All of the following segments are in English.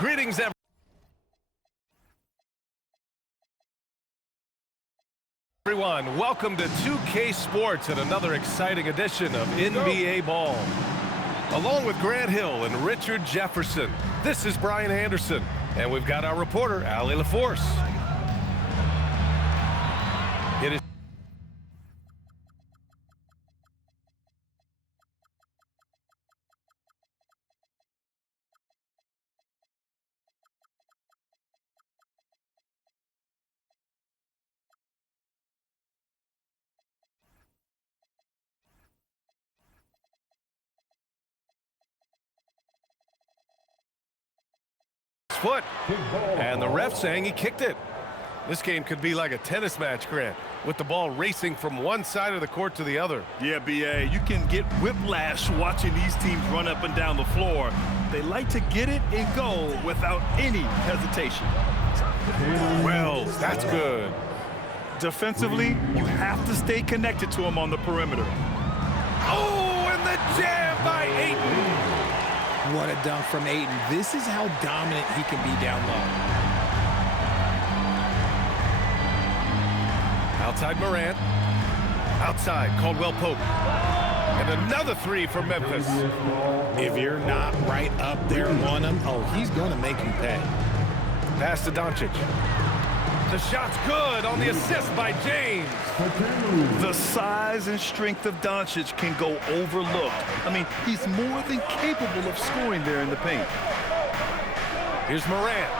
Greetings, everyone. Welcome to 2K Sports and another exciting edition of NBA Ball. Along with Grant Hill and Richard Jefferson, this is Brian Anderson, and we've got our reporter, Allie LaForce. It is foot, and the ref saying he kicked it. This game could be like a tennis match, Grant, with the ball racing from one side of the court to the other. Yeah, B.A., you can get whiplash watching these teams run up and down the floor. They like to get it and go without any hesitation. Wells, that's good. Defensively, you have to stay connected to him on the perimeter. Oh, and the jam by Ayton. What a dunk from Ayton. This is how dominant he can be down low. Outside Morant. Outside Caldwell Pope. And another three for Memphis. If you're not right up there on him, oh, he's going to make you pay. Pass to Doncic. The shot's good on the assist by James. The size and strength of Doncic can go overlooked. I mean, he's more than capable of scoring there in the paint. Here's Morant.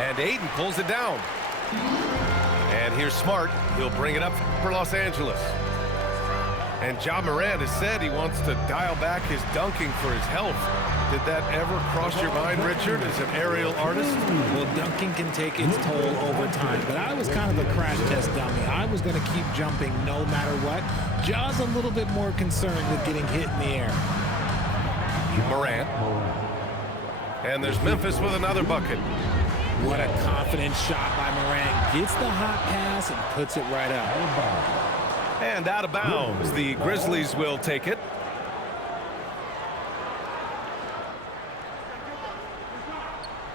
And Ayton pulls it down. And here's Smart. He'll bring it up for Los Angeles. And Ja Morant has said he wants to dial back his dunking for his health. Did that ever cross your mind, Richard, as an aerial artist? Well, dunking can take its toll over time, but I was kind of a crash test dummy. I was going to keep jumping no matter what. Ja's a little bit more concerned with getting hit in the air. Morant. And there's Memphis with another bucket. What a confident shot by Morant. Gets the hot pass and puts it right up. And out of bounds. The Grizzlies will take it.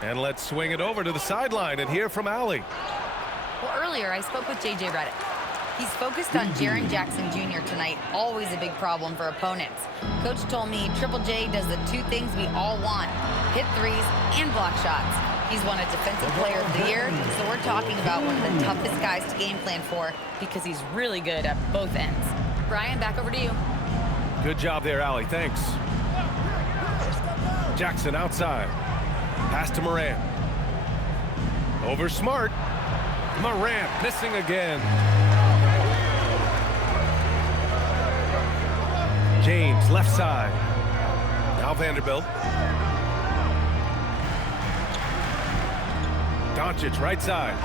And let's swing it over to the sideline and hear from Allie. Well, earlier I spoke with J.J. Redick. He's focused on Jaren Jackson Jr. tonight, always a big problem for opponents. Coach told me Triple J does the two things we all want, hit threes and block shots. He's won a Defensive Player of the Year, so we're talking about one of the toughest guys to game plan for because he's really good at both ends. Brian, back over to you. Good job there, Allie. Thanks. Jackson outside. Pass to Morant. Over Smart. Morant missing again. James left side. Now Vanderbilt. Doncic right side.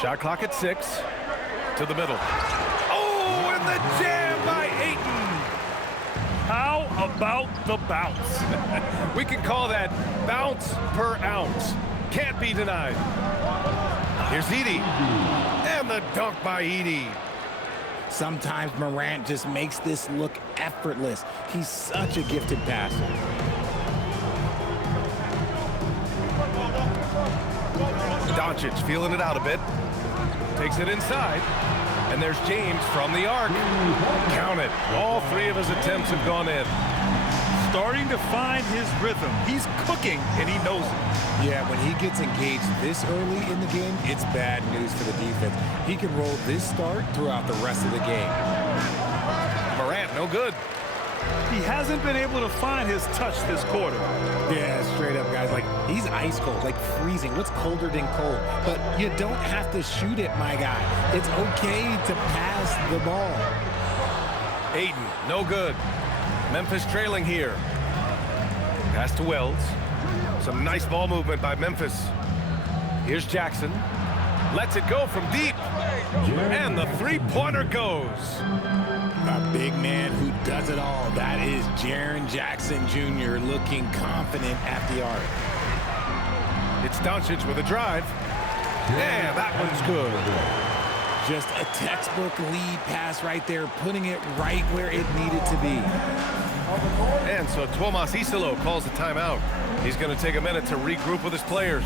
Shot clock at 6. To the middle. Oh, and the jam by Ayton. How about the bounce? We can call that bounce per ounce. Can't be denied. Here's Edey. And the dunk by Edey. Sometimes Morant just makes this look effortless. He's such a gifted passer. Doncic feeling it out a bit. Takes it inside. And there's James from the arc. Count it. All three of his attempts have gone in. Starting to find his rhythm. He's cooking, and he knows it. Yeah, when he gets engaged this early in the game, it's bad news for the defense. He can roll this start throughout the rest of the game. Morant, no good. He hasn't been able to find his touch this quarter. Yeah, straight up, guys. Like, he's ice cold, like freezing. What's colder than cold? But you don't have to shoot it, my guy. It's okay to pass the ball. Ayton, no good. Memphis trailing here. Pass to Wells. Some nice ball movement by Memphis. Here's Jackson. Lets it go from deep. And the three-pointer goes. A big man who does it all. That is Jaren Jackson Jr. looking confident at the arc. It's Doncic with a drive. Yeah, that one's good. Just a textbook lead pass right there, putting it right where it needed to be. And so Tomas Isalo calls the timeout. He's going to take a minute to regroup with his players.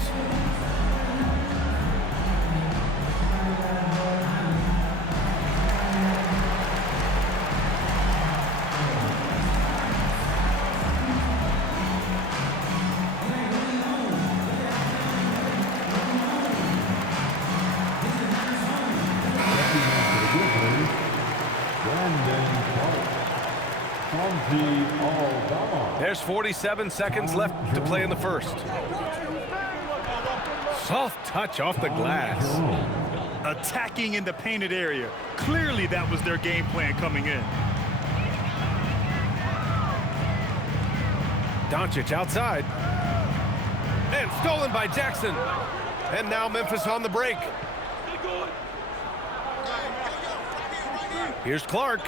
There's 47 seconds left to play in the first. Soft touch off the glass. Attacking in the painted area. Clearly that was their game plan coming in. Doncic outside. And stolen by Jackson. And now Memphis on the break. Here's Clark.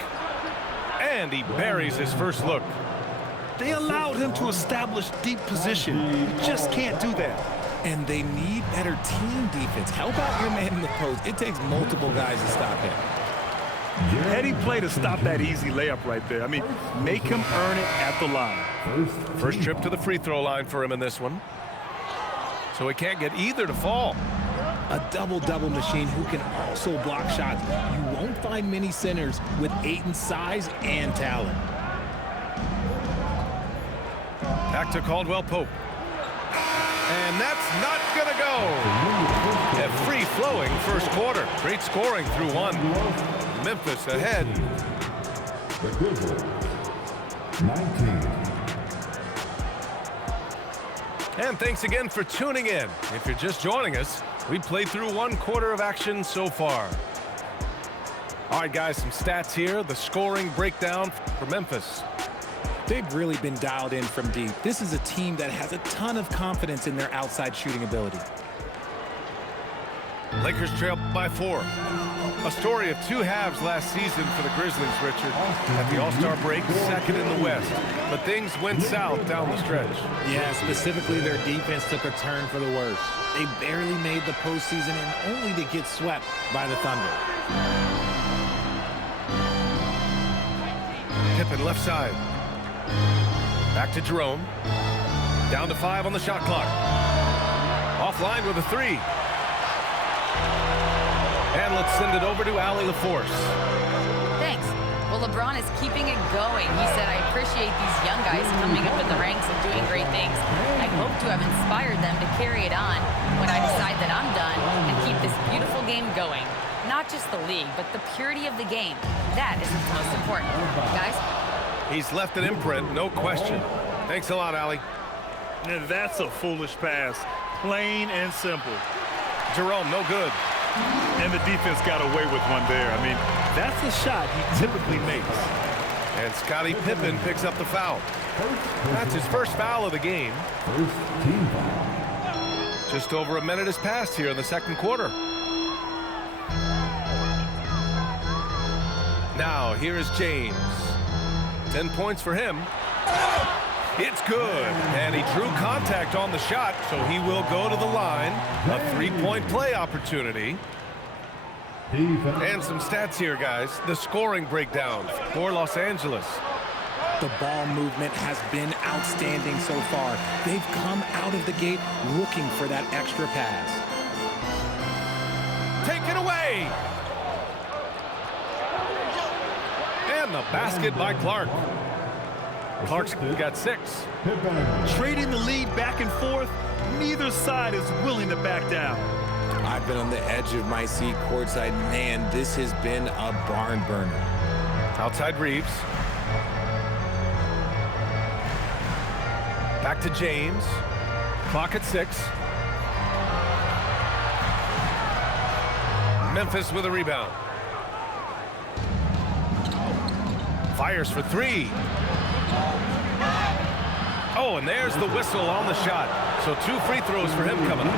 And he buries his first look. They allowed him to establish deep position. You just can't do that. And they need better team defense. Help out your man in the post. It takes multiple guys to stop him. Heady play to stop that easy layup right there. I mean, make him earn it at the line. First trip to the free throw line for him in this one. So he can't get either to fall. A double-double machine who can also block shots. You won't find many centers with Ayton's size and talent. Back to Caldwell Pope. And that's not going to go. A free-flowing first quarter. Great scoring through one. Memphis ahead. The Grizzlies, 19. And thanks again for tuning in. If you're just joining us, we played through one quarter of action so far. All right, guys, some stats here. The scoring breakdown for Memphis. They've really been dialed in from deep. This is a team that has a ton of confidence in their outside shooting ability. Lakers trail by 4. A story of two halves last season for the Grizzlies, Richard. At the All-Star break, second in the West. But things went south down the stretch. Yeah, specifically their defense took a turn for the worse. They barely made the postseason and only to get swept by the Thunder. Pippen left side. Back to Jerome. Down to 5 on the shot clock. Offline with a 3. And let's send it over to Allie LaForce. Thanks. Well, LeBron is keeping it going. He said, I appreciate these young guys coming up in the ranks and doing great things. I hope to have inspired them to carry it on when I decide that I'm done and keep this beautiful game going. Not just the league, but the purity of the game. That is what's most important. Guys? He's left an imprint, no question. Thanks a lot, Allie. And that's a foolish pass. Plain and simple. Jerome, no good. And the defense got away with one there. I mean, that's a shot he typically makes. And Scottie Pippen picks up the foul. That's his first foul of the game. First team foul. Just over a minute has passed here in the second quarter. Now, here is James. 10 points for him. It's good. And he drew contact on the shot, so he will go to the line. A 3-point play opportunity. And some stats here, guys. The scoring breakdown for Los Angeles. The ball movement has been outstanding so far. They've come out of the gate looking for that extra pass. Take it away. And the basket by Clark. Clark's got 6. Trading the lead back and forth, neither side is willing to back down. I've been on the edge of my seat courtside. Man, this has been a barn burner. Outside Reeves. Back to James. Clock at 6. Memphis with a rebound. Fires for 3. Oh, and there's the whistle on the shot. So 2 free throws for him coming up.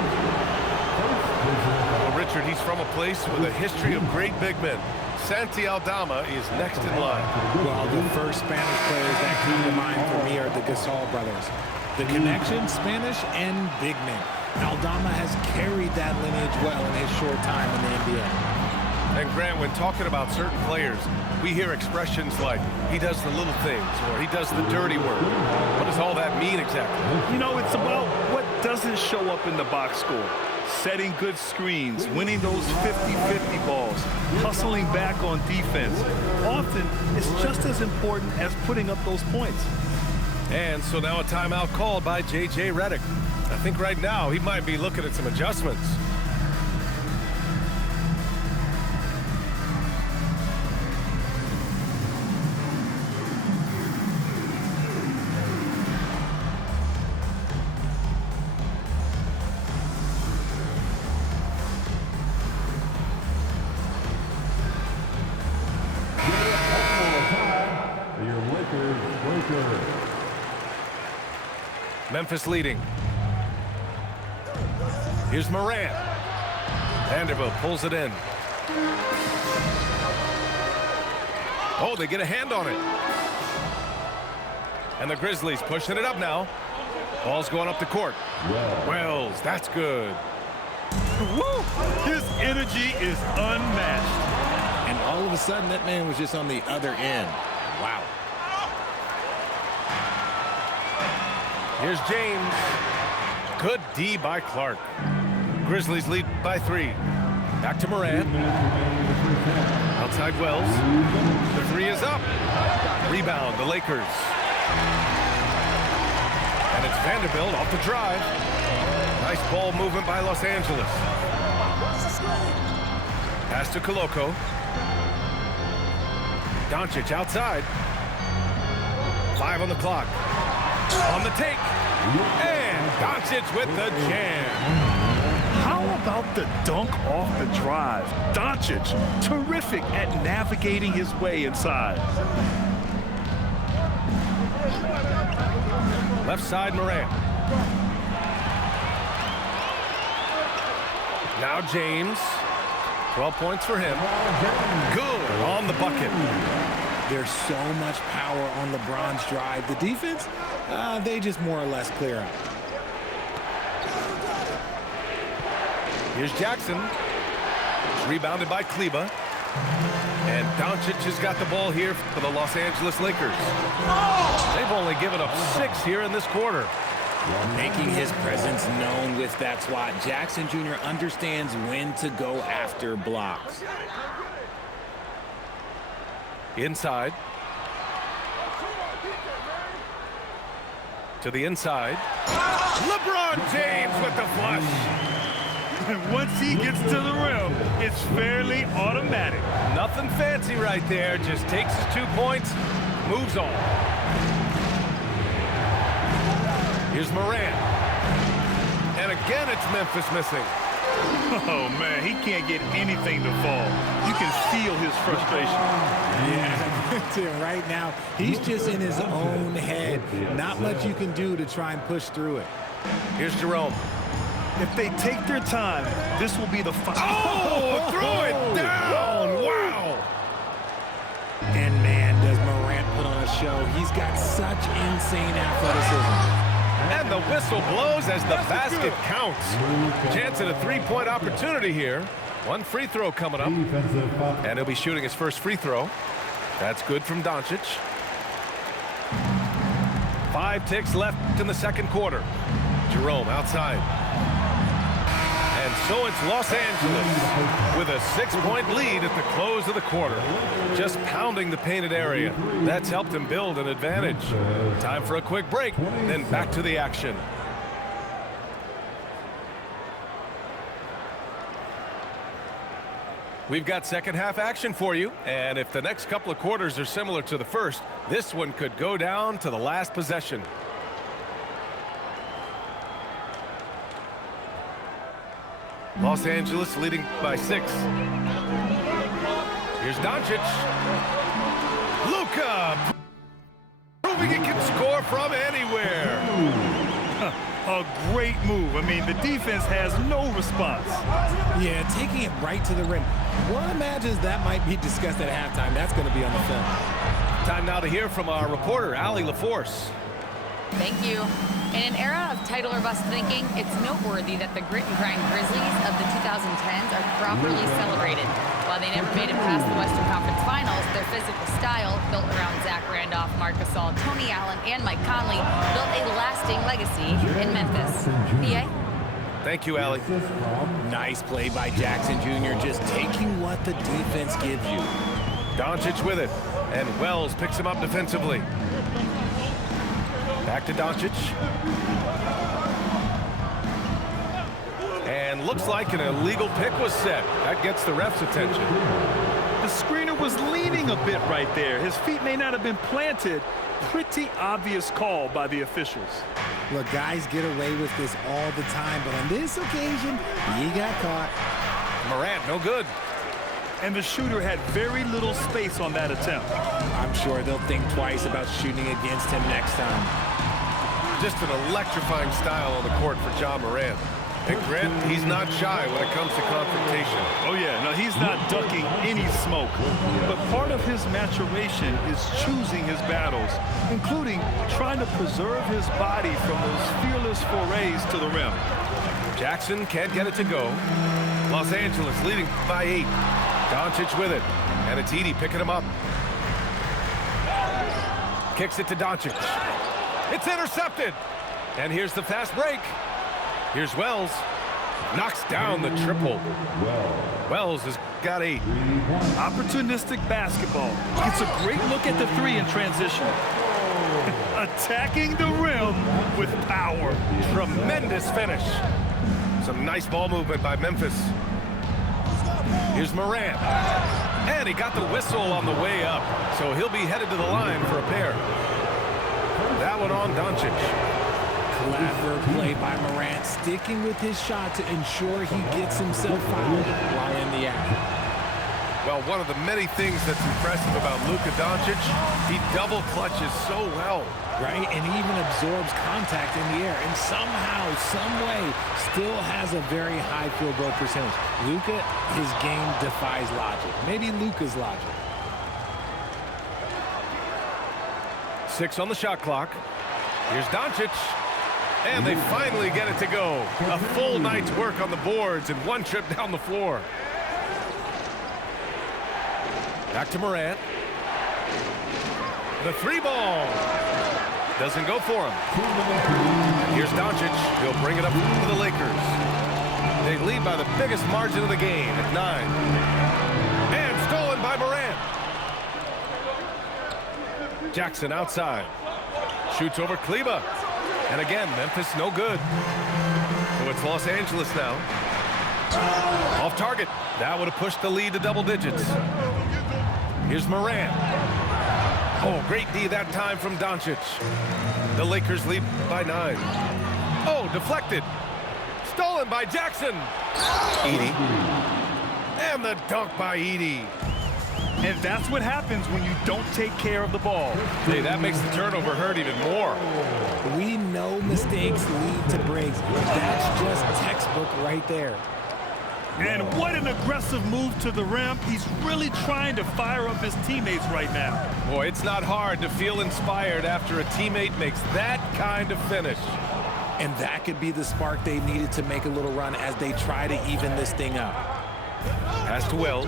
Well, Richard, he's from a place with a history of great big men. Santi Aldama is next in line. Well, the first Spanish players that come to mind for me are the Gasol brothers. The connection, Spanish and big men. Aldama has carried that lineage well in his short time in the NBA. And Grant, when talking about certain players, we hear expressions like, he does the little things, or he does the dirty work. What does all that mean exactly? You know, it's about what doesn't show up in the box score. Setting good screens, winning those 50-50 balls, hustling back on defense. Often, it's just as important as putting up those points. And so now a timeout called by J.J. Redick. I think right now he might be looking at some adjustments. Memphis leading. Here's Morant. Vanderbilt pulls it in. Oh, they get a hand on it. And the Grizzlies pushing it up now. Ball's going up the court. Wells, that's good. Woo! His energy is unmatched. And all of a sudden, that man was just on the other end. Wow. Here's James. Good D by Clark. Grizzlies lead by 3. Back to Morant. Outside Wells. The 3 is up. Rebound, the Lakers. And it's Vanderbilt off the drive. Nice ball movement by Los Angeles. Pass to Koloko. Doncic outside. 5 on the clock. On the take. And Doncic with the jam. How about the dunk off the drive? Doncic, terrific at navigating his way inside. Left side, Morant. Now James. 12 points for him. Good on the bucket. There's so much power on LeBron's drive. The defense, they just more or less clear out. Here's Jackson. It's rebounded by Kleba. And Doncic has got the ball here for the Los Angeles Lakers. They've only given up 6 here in this quarter. Making his presence known with that swat. Jackson Jr. understands when to go after blocks. Inside. To the inside. LeBron James with the flush. And once he gets to the rim, it's fairly automatic. Nothing fancy right there. Just takes his 2 points, moves on. Here's Morant. And again, it's Memphis missing. Oh, man, he can't get anything to fall. You can feel his frustration. Yeah, right now, he's just in his own head. Not much you can do to try and push through it. Here's Jerome. If they take their time, this will be the final. Oh, throw it down. Wow. And, man, does Morant put on a show. He's got such insane athleticism. And the whistle blows as the basket counts. Chance at a 3-point opportunity here. 1 free throw coming up. And he'll be shooting his first free throw. That's good from Doncic. 5 ticks left in the second quarter. Jerome outside. And so it's Los Angeles with a 6-point lead at the close of the quarter. Just pounding the painted area. That's helped him build an advantage. Time for a quick break, then back to the action. We've got second half action for you, and if the next couple of quarters are similar to the first, this one could go down to the last possession. Los Angeles leading by 6. Here's Doncic. Luka proving he can score from anywhere. A great move. I mean, the defense has no response. Yeah, taking it right to the rim. One imagines that might be discussed at halftime. That's going to be on the film. Time now to hear from our reporter, Allie LaForce. Thank you. In an era of title or bust thinking, it's noteworthy that the grit and grind Grizzlies of the 2010s are properly celebrated. While they never made it past the Western Conference Finals, their physical style, built around Zach Randolph, Marc Gasol, Tony Allen, and Mike Conley, built a lasting legacy in Memphis. PA? Thank you, Allie. Nice play by Jackson Jr., just taking what the defense gives you. Doncic with it, and Wells picks him up defensively. Back to Doncic. And looks like an illegal pick was set. That gets the ref's attention. The screener was leaning a bit right there. His feet may not have been planted. Pretty obvious call by the officials. Look, guys get away with this all the time, but on this occasion, he got caught. Morant, no good. And the shooter had very little space on that attempt. I'm sure they'll think twice about shooting against him next time. Just an electrifying style on the court for Ja Morant. And Grant, he's not shy when it comes to confrontation. Oh yeah, no, he's not ducking any smoke. But part of his maturation is choosing his battles, including trying to preserve his body from those fearless forays to the rim. Jackson can't get it to go. Los Angeles leading by 8. Doncic with it. And it's Edey picking him up. Kicks it to Doncic. It's intercepted. And here's the fast break. Here's Wells. Knocks down the triple. Wells has got 8. Opportunistic basketball. Gets a great look at the 3 in transition. Attacking the rim with power. Tremendous finish. Some nice ball movement by Memphis. Here's Morant. And he got the whistle on the way up. So he'll be headed to the line for a pair. That one on Doncic. Clever play by Morant, sticking with his shot to ensure he gets himself fouled while in the act. Well, one of the many things that's impressive about Luka Doncic, he double clutches so well. Right, and he even absorbs contact in the air, and somehow, some way, still has a very high field goal percentage. Luka, his game defies logic. Maybe Luka's logic. 6 on the shot clock. Here's Doncic. And they finally get it to go. A full night's work on the boards and one trip down the floor. Back to Morant. The 3 ball. Doesn't go for him. And here's Doncic. He'll bring it up to the Lakers. They lead by the biggest margin of the game at 9. And stolen by Morant. Jackson outside. Shoots over Kleba. And again, Memphis no good. So it's Los Angeles now. Off target. That would have pushed the lead to double digits. Here's Morant. Oh, great D that time from Doncic. The Lakers lead by 9. Oh, deflected. Stolen by Jackson. Edey. And the dunk by Edey. And that's what happens when you don't take care of the ball. Hey, that makes the turnover hurt even more. We know mistakes lead to breaks. That's just textbook right there. And what an aggressive move to the rim. He's really trying to fire up his teammates right now. Boy, it's not hard to feel inspired after a teammate makes that kind of finish. And that could be the spark they needed to make a little run as they try to even this thing up. Pass to Wells.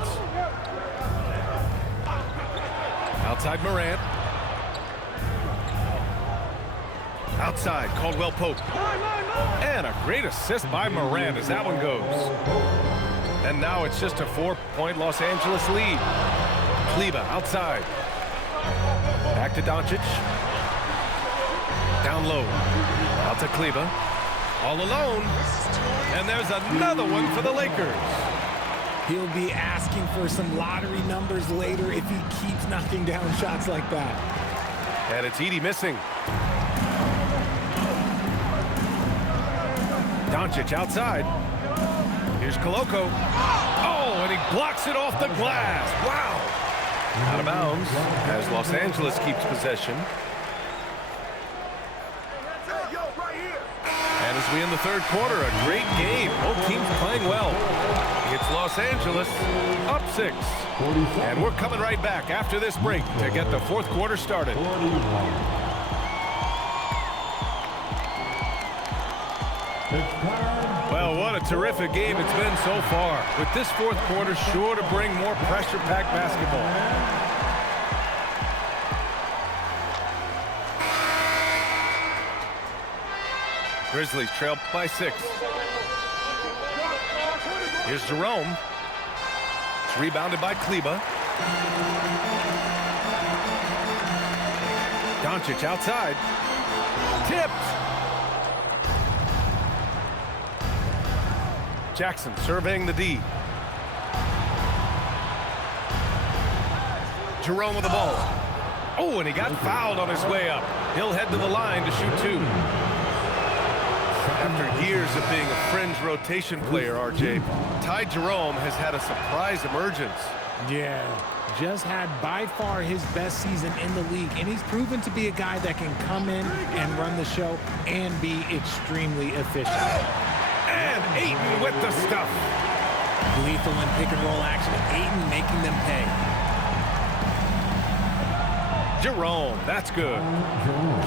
Outside Morant. Outside, Caldwell Pope. And a great assist by Morant as that one goes. And now it's just a 4-point Los Angeles lead. Kleba outside. Back to Doncic. Down low. Out to Kleba. All alone. And there's another one for the Lakers. He'll be asking for some lottery numbers later if he keeps knocking down shots like that. And it's Edey missing. Doncic outside. Here's Koloko. Oh, and he blocks it off the glass. Wow. Out of bounds as Los Angeles keeps possession. And as we end the third quarter, a great game. Both teams playing well. It's Los Angeles up 6. And we're coming right back after this break to get the fourth quarter started. Well, what a terrific game it's been so far. With this fourth quarter sure to bring more pressure-packed basketball. Grizzlies trail by 6. Here's Jerome. It's rebounded by Kleba. Doncic outside. Tipped. Jackson surveying the D. Jerome with the ball. Oh, and he got fouled on his way up. He'll head to the line to shoot 2. After years of being a fringe rotation player, RJ, Ty Jerome has had a surprise emergence. Yeah, just had by far his best season in the league, and he's proven to be a guy that can come in and run the show and be extremely efficient. And Ayton with the stuff. Lethal in pick-and-roll action. Ayton making them pay. Jerome, that's good.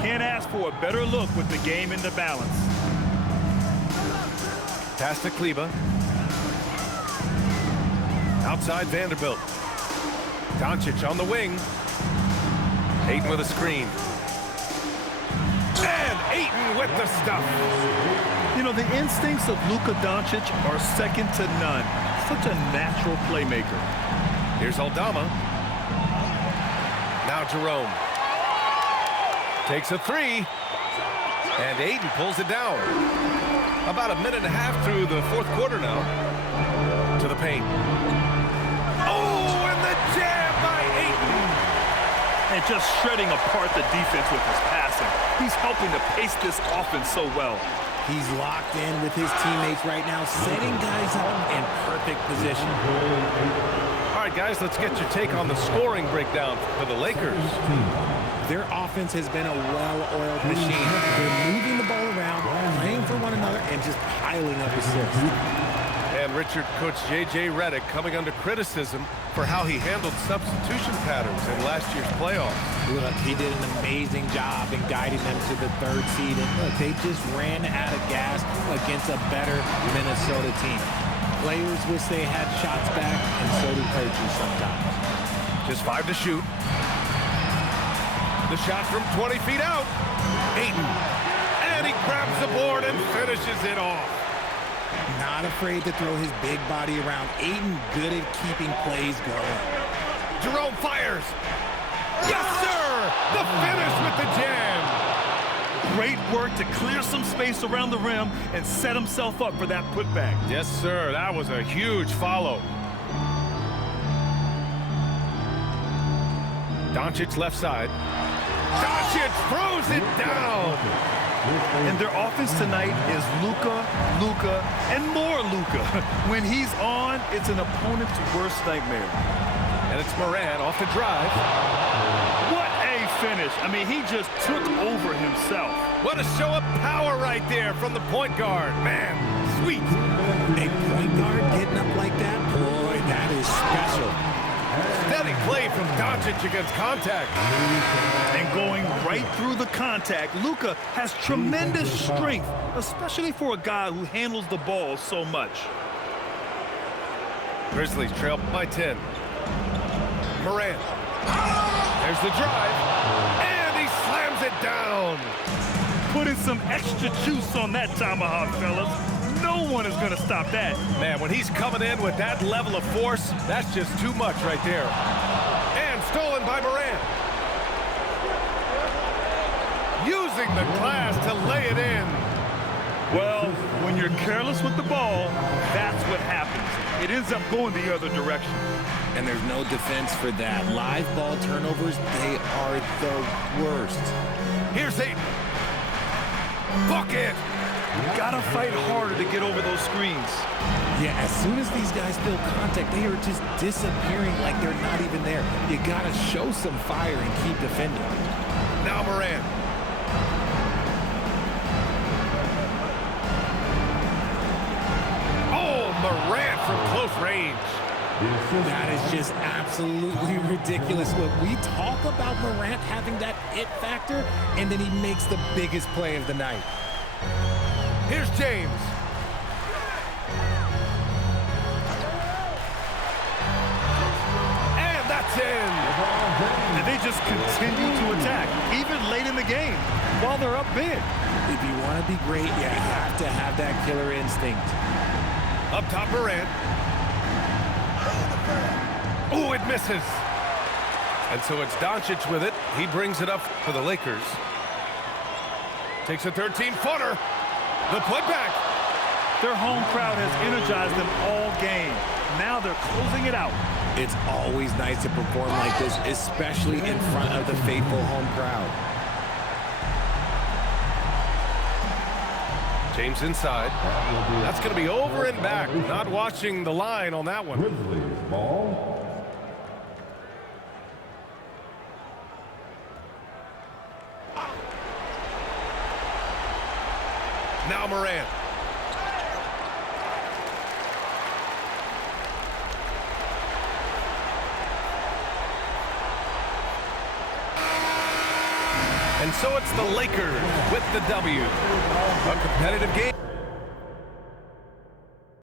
Can't ask for a better look with the game in the balance. Pass to Kleba. Outside Vanderbilt. Doncic on the wing. Ayton with a screen. And Ayton with the stuff. You know, the instincts of Luka Doncic are second to none. Such a natural playmaker. Here's Aldama. Now Jerome. Takes a 3. And Ayton pulls it down. About a minute and a half through the fourth quarter now. To the paint. Oh, and the jam by Ayton. And just shredding apart the defense with his passing. He's helping to pace this offense so well. He's locked in with his teammates right now, setting guys up in perfect position. All right, guys, let's get your take on the scoring breakdown for the Lakers. Their offense has been a well-oiled machine. They're moving the ball around, playing for one another, and just piling up assists. And Richard, Coach J.J. Redick coming under criticism for how he handled substitution patterns in last year's playoffs. Look, he did an amazing job in guiding them to the 3rd seed. And look, they just ran out of gas against a better Minnesota team. Players wish they had shots back, and so do coaches sometimes. Just 5 to shoot. The shot from 20 feet out. Ayton. And he grabs the board and finishes it off. Not afraid to throw his big body around. Ayton good at keeping plays going. Jerome fires. Yes, sir! The finish with the jam. Great work to clear some space around the rim and set himself up for that putback. Yes, sir. That was a huge follow. Doncic left side. Doncic throws it down. And their offense tonight is Luka, Luka, and more Luka. When he's on, it's an opponent's worst nightmare. And it's Moran off the drive. What a finish. I mean, he just took over himself. What a show of power right there from the point guard. Man, sweet. A point guard getting up like that? Boy, that is special. Steady play from Doncic against contact. And going right through the contact, Luka has tremendous strength, especially for a guy who handles the ball so much. Grizzlies trail by 10. Moran. There's the drive. And he slams it down. Putting some extra juice on that tomahawk, fellas. No one is going to stop that. Man, when he's coming in with that level of force, that's just too much right there. And stolen by Moran. Using the glass to lay it in. Well, when you're careless with the ball, that's what happens. It ends up going the other direction. And there's no defense for that. Live ball turnovers, they are the worst. Here's Ayton. Bucket. Gotta fight harder to get over those screens. Yeah, as soon as these guys feel contact, they are just disappearing like they're not even there. You gotta show some fire and keep defending. Now Moran. Oh, Moran from close range. That is just absolutely ridiculous. Look, we talk about Morant having that it factor, and then he makes the biggest play of the night. Here's James. And that's in. And they just continue to attack, even late in the game, while they're up big. If you want to be great, you have to have that killer instinct. Up top, Morant. Oh, it misses. And so it's Doncic with it. He brings it up for the Lakers. Takes a 13-footer. The putback. Their home crowd has energized them all game. Now they're closing it out. It's always nice to perform like this, especially in front of the faithful home crowd. James inside. That's going to be over and back. Not watching the line on that one. Grizzlies ball. Now Morant. And so it's the Lakers with the W. A competitive game.